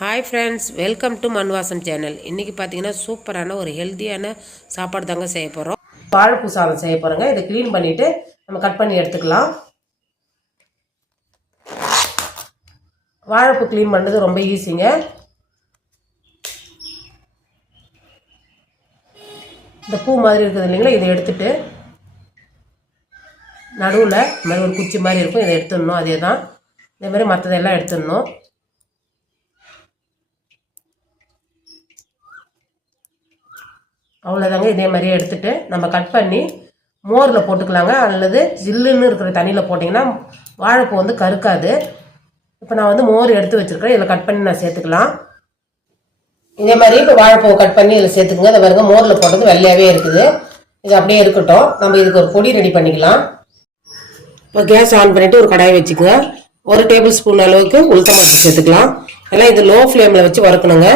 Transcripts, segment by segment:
Hi friends welcome to Manvasan channel இன்றைக்கி பார்த்தீங்கன்னா சூப்பரான ஒரு ஹெல்த்தியான சாப்பாடு தாங்க செய்ய போகிறோம் வாழைப்பூ சாதம் செய்ய போகிறோங்க இதை க்ளீன் பண்ணிவிட்டு நம்ம கட் பண்ணி எடுத்துக்கலாம். வாழைப்பூ க்ளீன் பண்ணுறது ரொம்ப ஈஸிங்க இந்த பூ மாதிரி இருக்குது இல்லைங்களா இதை எடுத்துட்டு நடுவில் இந்த மாதிரி ஒரு குச்சி மாதிரி இருக்கும். இதை எடுத்துடணும் அதே தான் இதே மாதிரி மற்றதெல்லாம் எடுத்துடணும். அவ்வளோதாங்க இதே மாதிரியே எடுத்துகிட்டு நம்ம கட் பண்ணி மோரில் போட்டுக்கலாங்க. அல்லது ஜில்லுன்னு இருக்கிற தண்ணியில் போட்டிங்கன்னா வாழைப்பூ வந்து கருக்காது. இப்போ நான் வந்து மோர் எடுத்து வச்சுருக்கேன். இதில் கட் பண்ணி நான் சேர்த்துக்கலாம். இதே மாதிரி இப்போ வாழைப்பூ கட் பண்ணி இதில் சேர்த்துக்குங்க. இதை பாருங்க மோரில் போட்டது வெள்ளையாகவே இருக்குது. இது அப்படியே இருக்கட்டும். நம்ம இதுக்கு ஒரு பொடி ரெடி பண்ணிக்கலாம். இப்போ கேஸ் ஆன் பண்ணிவிட்டு ஒரு கடாயை வச்சுக்கோங்க. ஒரு டேபிள் ஸ்பூன் அளவுக்கு உளுத்தம்பருப்பு சேர்த்துக்கலாம். எல்லாம் இது லோ ஃப்ளேமில் வச்சு வறுக்கணுங்க.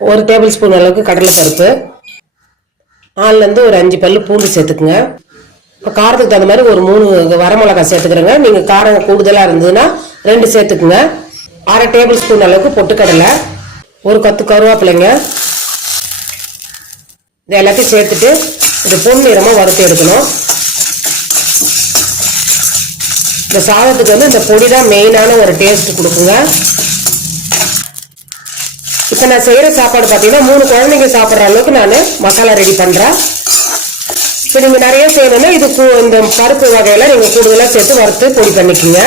ஒரு டேபிள் ஸ்பூன் அளவுக்கு கடலைப்பருப்பு ஆள்லேருந்து ஒரு அஞ்சு பல்லு பூண்டு சேர்த்துக்குங்க. இப்போ காரத்துக்கு தகுந்த மாதிரி ஒரு மூணு வரமிளகா சேர்த்துக்கிறேங்க. நீங்கள் காரம் கூடுதலாக இருந்ததுன்னா ரெண்டு சேர்த்துக்குங்க. அரை டேபிள் ஸ்பூன் அளவுக்கு பொட்டுக்கடலை ஒரு கத்து கருவேப்பிலைங்க. இது எல்லாத்தையும் சேர்த்துட்டு இது பொன் நிறமாக வறுத்து எடுக்கணும். இந்த சாதத்துக்கு வந்து இந்த பொடி தான் மெயினான ஒரு டேஸ்ட் கொடுக்குங்க. இப்போ நான் செய்கிற சாப்பாடு பார்த்தீங்கன்னா மூணு குழந்தைங்க சாப்பிட்ற அளவுக்கு நான் மசாலா ரெடி பண்ணுறேன் இப்போ நீங்கள் நிறைய செய்யணும்னா இது இந்த பருப்பு வகையெல்லாம் நீங்கள் கூடுதலாக சேர்த்து வறுத்து பொடி பண்ணிக்கோங்க.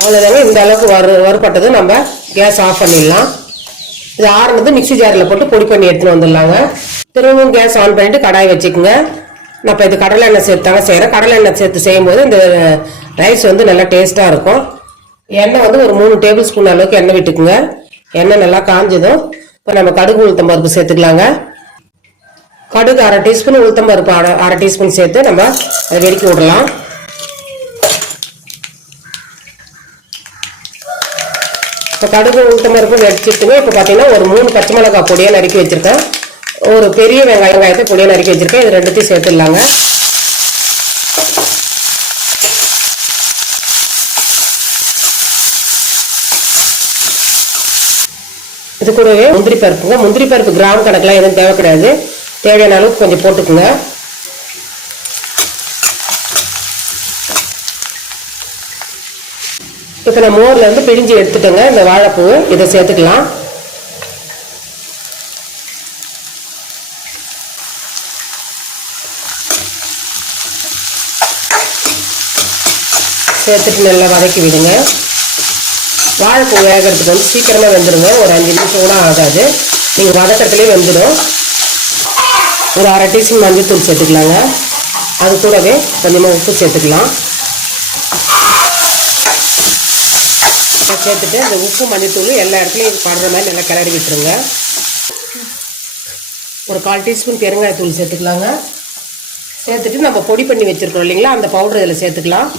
அவ்வளோதாங்க இந்த அளவுக்கு வறு வறுப்பட்டது நம்ம கேஸ் ஆஃப் பண்ணிடலாம். இது ஆறுனது மிக்சி ஜாரில் போட்டு பொடி பண்ணி எடுத்துகிட்டு வந்துடலாங்க. திரும்பவும் கேஸ் ஆன் பண்ணிவிட்டு கடாய் வச்சுக்கோங்க. நான் இப்போ இது கடலை எண்ணெய் சேர்த்து தாங்க செய்கிறேன் கடலை எண்ணெய் சேர்த்து செய்யும்போது இந்த ரைஸ் வந்து நல்லா டேஸ்ட்டாக இருக்கும். எண்ணெய் வந்து ஒரு மூணு டேபிள் ஸ்பூன் அளவுக்கு எண்ணெய் விட்டுக்குங்க. எண்ணெய் நல்லா காஞ்சதும் இப்போ நம்ம கடுகு உளுத்தம் பருப்பு சேர்த்துக்கலாங்க. கடுகு அரை டீஸ்பூன் உளுத்தம் பருப்பு அரை அரை டீஸ்பூன் சேர்த்து நம்ம அதை வெடிக்க விடலாம். இப்போ கடுகு உளுத்தம் பருப்பு வெடிச்சிட்டுங்க. இப்போ பார்த்தீங்கன்னா ஒரு மூணு பச்சை மிளகாய் பொடியை நறுக்கி வச்சுருக்கேன். ஒரு பெரிய வெங்காய வெங்காயத்தை பொடியை நறுக்கி வச்சுருக்கேன். இது ரெண்டுத்தையும் சேர்த்துடலாங்க. இது கூடவே முந்திரி பருப்புங்க. முந்திரி பருப்பு கிராம் கணக்கெலாம் எதுவும் தேவை கிடையாது தேவையான அளவுக்கு கொஞ்சம் போட்டுக்குங்க. இப்போ நான் மோரில் வந்து பிழிஞ்சு எடுத்துட்டேங்க. இந்த வாழைப்பூ இதை சேர்த்துக்கலாம். சேர்த்துட்டு நல்லா வதக்கி விடுங்க. வாழைப்பூ வேகிறதுக்கு வந்து சீக்கிரமாக வெந்துடுங்க ஒரு அஞ்சு நிமிஷம் கூட ஆகாது. நீங்கள் வதக்கத்துலேயே வெந்துடும் ஒரு அரை டீஸ்பூன் மஞ்சள் தூள் சேர்த்துக்கலாங்க. அது கூடவே கொஞ்சமாக உப்பு சேர்த்துக்கலாம். சேர்த்துட்டு இந்த உப்பு மஞ்சத்தூள் எல்லா இடத்துலையும் படுற மாதிரி நல்லா கிளறி விட்டுருங்க. ஒரு கால் டீஸ்பூன் பெருங்காயத்தூள் சேர்த்துக்கலாங்க. சேர்த்துட்டு நம்ம பொடி பண்ணி வச்சுருக்கோம் இல்லைங்களா? அந்த பவுடர் இதில் சேர்த்துக்கலாம்.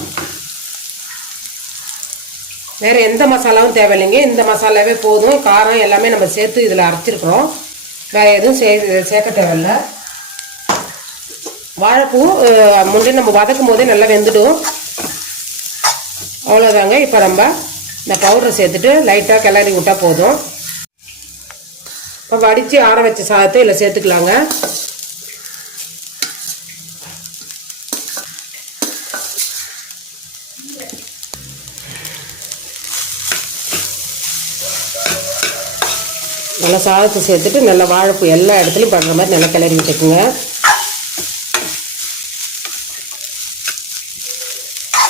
வேறு எந்த மசாலாவும் தேவையில்லைங்க. இந்த மசாலாவே போதும். காரம் எல்லாமே நம்ம சேர்த்து இதில் அரைச்சிருக்கிறோம். வேறு எதுவும் சே சேர்க்க தேவையில்ல. வாழைப்பூ முன்னாடி நம்ம வதக்கும் போதே நல்லா வெந்துடும். அவ்வளோதாங்க இப்போ நம்ம இந்த பவுடரை சேர்த்துட்டு லைட்டாக கிளறி விட்டால் போதும். இப்போ வடித்து ஆற வச்ச சாதத்தை இதில் சேர்த்துக்கலாங்க. நல்லா சாதத்தை சேர்த்துட்டு நல்லா வாழைப்பூ எல்லா இடத்துலையும் படுற மாதிரி நல்லா கிளறி விட்டுக்குங்க.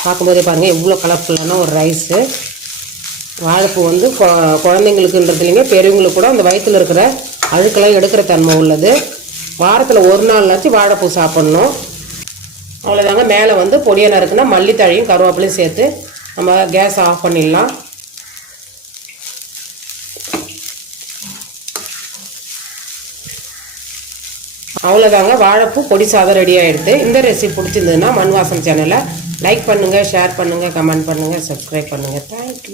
பார்க்கும்போதே பாருங்கள் எவ்வளோ கலர்ஃபுல்லான ஒரு ரைஸு வாழைப்பூ வந்து குழந்தைங்களுக்குன்றது இல்லைங்க பெரியவங்களுக்கு கூட அந்த வயிற்றில் இருக்கிற அழுக்கெல்லாம் எடுக்கிற தன்மை உள்ளது. வாரத்தில் ஒரு நாள்னாச்சும் வாழைப்பூ சாப்பிட்ணும். அவ்வளோதாங்க மேலே வந்து பொடியாக நறுக்குன்னா மல்லித்தழையும் கருவேப்பிலையும் சேர்த்து நம்ம கேஸ் ஆஃப் பண்ணிடலாம். அவ்வளோதாங்க வாழைப்பூ பொடி சாதம் ரெடி ஆகிடுது இந்த ரெசிபி பிடிச்சிருந்ததுன்னா மண் வாசம் சேனலை லைக் பண்ணுங்கள் ஷேர் பண்ணுங்கள் கமெண்ட் பண்ணுங்கள் சப்ஸ்கிரைப் பண்ணுங்கள் தேங்க்யூ